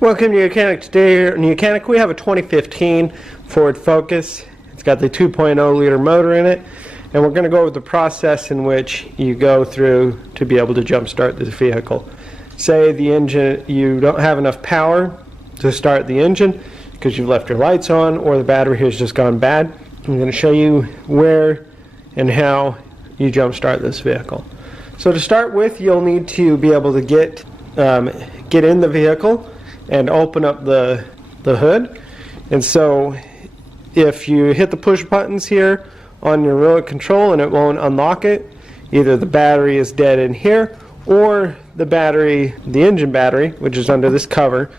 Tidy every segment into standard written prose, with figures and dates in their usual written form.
Welcome to YOUCANIC. Today in YOUCANIC we have a 2015 Ford Focus. It's got the 2.0 liter motor in it, and we're going to go over the process in which you go through to be able to jump start this vehicle. Say the engine, you don't have enough power to start the engine because you've left your lights on or the battery has just gone bad. I'm going to show you where and how you jump start this vehicle. So to start with, you'll need to be able to get in the vehicle and open up the hood. And so if you hit the push buttons here on your remote control and it won't unlock it, either the battery is dead in here or the engine battery, which is under this cover,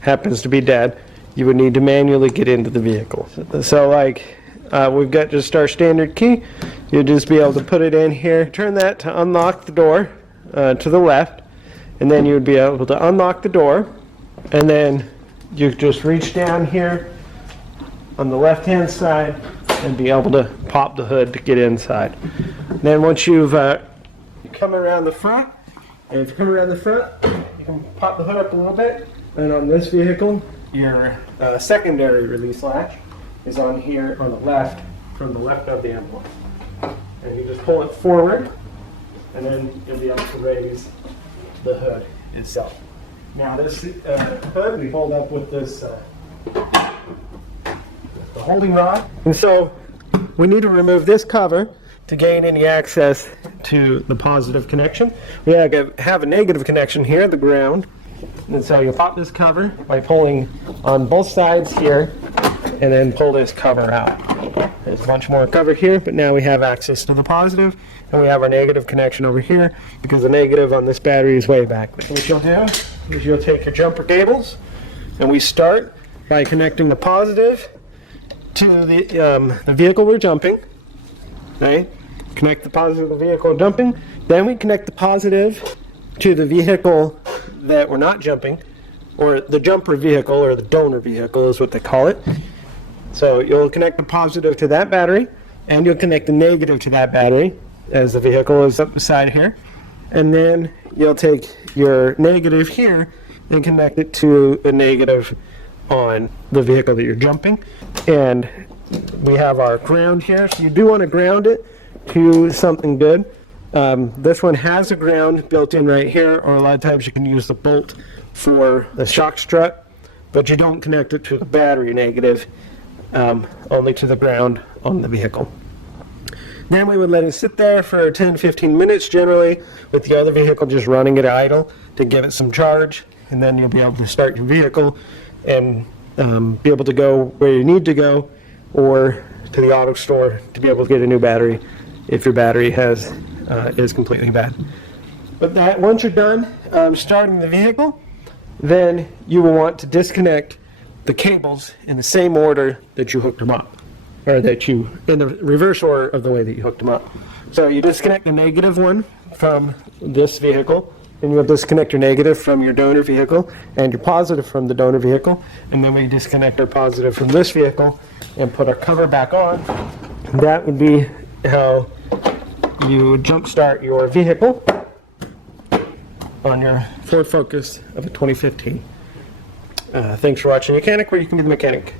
happens to be dead. You would need to manually get into the vehicle. So like we've got just our standard key. You'll just be able to put it in here, turn that to unlock the door to the left, and then you would be able to unlock the door, and then you just reach down here on the left hand side and be able to pop the hood to get inside. Then once you've come around the front, and if you come around the front, you can pop the hood up a little bit, and on this vehicle your secondary release latch is on here on the left, from the left of the envelope. And you just pull it forward, and then you'll be able to raise the hood itself. Now this hood we hold up with this the holding rod, and so we need to remove this cover to gain any access to the positive connection. We have a negative connection here, the ground, and so you'll pop this cover by pulling on both sides here and then pull this cover out. There's a bunch more cover here, but now we have access to the positive, and we have our negative connection over here because the negative on this battery is way back. What you'll do is you'll take your jumper cables, and we start by connecting the positive to the vehicle we're jumping. Right? Connect the positive to the vehicle we're jumping. Then we connect the positive to the vehicle that we're not jumping, or the jumper vehicle, or the donor vehicle is what they call it. So you'll connect the positive to that battery, and you'll connect the negative to that battery as the vehicle is up beside here. And then you'll take your negative here and connect it to the negative on the vehicle that you're jumping. And we have our ground here, so you do want to ground it to something good. This one has a ground built in right here, or a lot of times you can use the bolt for the shock strut, but you don't connect it to the battery negative, only to the ground on the vehicle. Then we would let it sit there for 10-15 minutes generally, with the other vehicle just running at idle to give it some charge, and then you'll be able to start your vehicle and be able to go where you need to go, or to the auto store to be able to get a new battery if your battery is completely bad. But that once you're done starting the vehicle, then you will want to disconnect the cables in the same order that you hooked them up, or in the reverse order of the way that you hooked them up. So you disconnect the negative one from this vehicle, and you'll disconnect your negative from your donor vehicle and your positive from the donor vehicle, and then we disconnect our positive from this vehicle and put our cover back on. That would be how you jump start your vehicle on your Ford Focus of a 2015. Thanks for watching YOUCANIC, where you can be the mechanic.